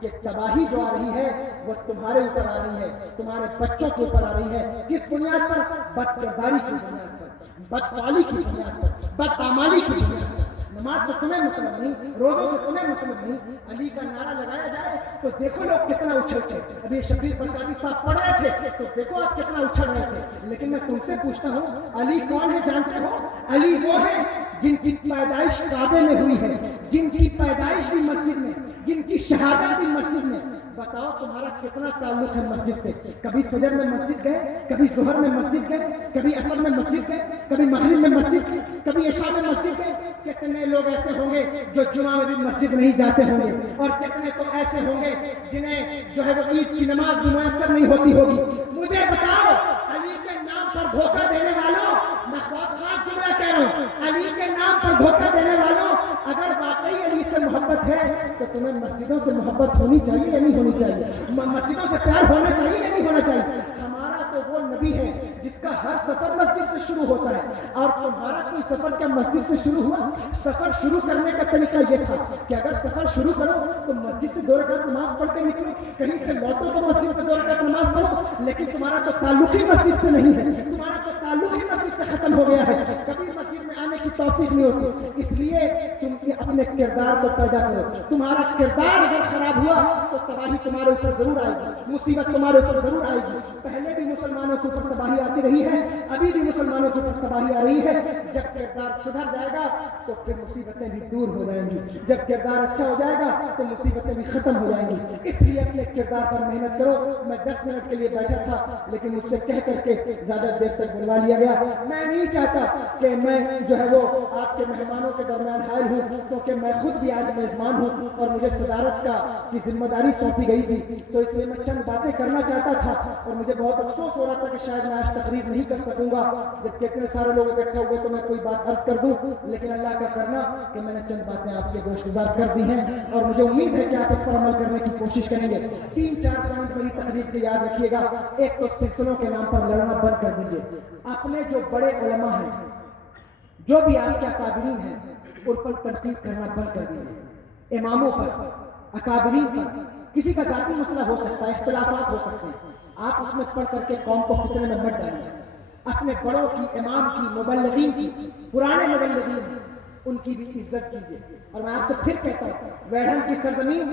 کہ تباہی جو آ رہی ہے وہ تمہارے اوپر آ رہی ہے، تمہارے بچوں کے اوپر آ رہی ہے. کس بنیاد پر؟ بد کرداری کی بنیاد پر، بدفعالی کی بنیاد پر، بدعمالی کی بنیاد پر. نماز سے تمہیں مطلب نہیں، روزوں سے تمہیں مطلب نہیں. علی کا نعرہ لگایا جائے تو دیکھو لوگ کتنا اچھلتے. ابھی شبیر بغدادی صاحب پڑھ رہے تھے تو دیکھو آپ کتنا اچھل رہے تھے. لیکن میں تم سے پوچھتا ہوں علی کون ہے جانتے ہو؟ علی وہ ہے جن کی پیدائش کعبے میں ہوئی ہے، جن کی پیدائش بھی مسجد میں، جن کی شہادت بھی مسجد میں. بتاؤ تمہارا کتنا تعلق ہے مسجد سے؟ کبھی فجر میں مسجد گئے، کبھی ظہر میں مسجد گئے، کبھی عصر میں مسجد گئے، کبھی مغرب میں مسجد گئے، کبھی عشاء میں مسجد گئے. کتنے لوگ ایسے ہوں گے جو جمعہ میں بھی مسجد نہیں جاتے ہوں گے، اور کتنے تو ایسے ہوں گے جنہیں جو ہے وہ عید کی نماز بھی میسر نہیں ہوتی ہوگی. مجھے بتاؤ علی کے نام پر دھوکہ دینے والوں، میں بہت خاص جملہ کہہ رہا ہوں، علی کے نام پر دھوکہ دینے والوں، اگر واقعی علی سے محبت ہے تو تمہیں مسجدوں سے محبت ہونی چاہیے یا نہیں ہونی چاہیے؟ مسجدوں سے پیار ہونا چاہیے یا نہیں ہونا چاہیے؟ ہمارا تو وہ نبی ہے جس کا ہر سفر مسجد سے شروع ہوتا ہے، اور تمہارا کوئی سفر کیا مسجد سے شروع ہوا؟ سفر شروع کرنے کا طریقہ یہ تھا کہ اگر سفر شروع کرو تو مسجد سے 2 رکعت نماز پڑھ کے نکلو، کہیں سے لوٹو تو مسجد سے 2 رکعت نماز پڑھو. لیکن تمہارا تو تعلق ہی مسجد سے نہیں ہے، تمہارا تو تعلق ہی مسجد سے ختم ہو گیا ہے. کبھی مسجد میں آنے کی توفیق نہیں ہوتی. اس لیے تم اپنے کردار کو پیدا کرو. تمہارا کردار اگر خراب ہوا تو تباہی تمہارے اوپر ضرور آئے گی، مصیبت تمہارے اوپر ضرور آئے گی. پہلے بھی مسلمانوں کے اوپر تباہی آتی رہی ہے، ابھی بھی مسلمانوں کے اوپر تباہی آ رہی ہے. جب کردار سدھر جائے گا تو پھر مصیبتیں بھی دور ہو جائیں گی، جب کردار اچھا ہو جائے گا تو مصیبتیں بھی ختم ہو جائیں گی. اس لیے اپنے کردار پر محنت کرو. میں 10 منٹ کے لیے بیٹھا تھا لیکن مجھ سے کہہ کر کے زیادہ دیر تک بلوا لیا گیا. میں نہیں چاہتا کہ میں جو ہے وہ آپ کے مہمانوں کے درمیان حائل ہوں، کیونکہ میں خود بھی آج میزبان ہوں اور مجھے صدارت کی ذمہ داری سونپی گئی تھی. تو اس لیے میں چند باتیں کرنا چاہتا تھا اور مجھے بہت افسوس ہو رہا تھا کہ شاید میں آج تقریر نہیں کر سکوں گا. جب کتنے سارے لوگ اکٹھے ہوئے تو میں کوئی بات عرض کر دوں، لیکن اللہ کا کرنا کہ میں نے چند باتیں آپ کے گوش گزار کر دی ہیں اور مجھے امید ہے کہ آپ اس پر عمل کرنے کی کوشش کریں گے. 3-4 پوائنٹ میری تقریر کے یاد رکھیے گا. ایک تو سلسلوں کے نام پر لڑنا بند کر دیجیے. اپنے جو بڑے علماء ہیں، جو بھی آپ کے اکابرین ہیں، ان پر تنقید کرنا بند کر دیجیے. اماموں پر، اکابرین پر کسی کا ذاتی مسئلہ ہو سکتا ہے، اختلافات ہو سکتے ہیں، آپ اس میں پڑھ کر کے قوم کو فتنے میں مت ڈالیے. اپنے بڑوں کی، امام کی، مبلغین کی، پرانے مبلغین ان کی بھی عزت کیجیے. اور میں آپ سے پھر کہتا ہوں، ویڑھن کی سرزمین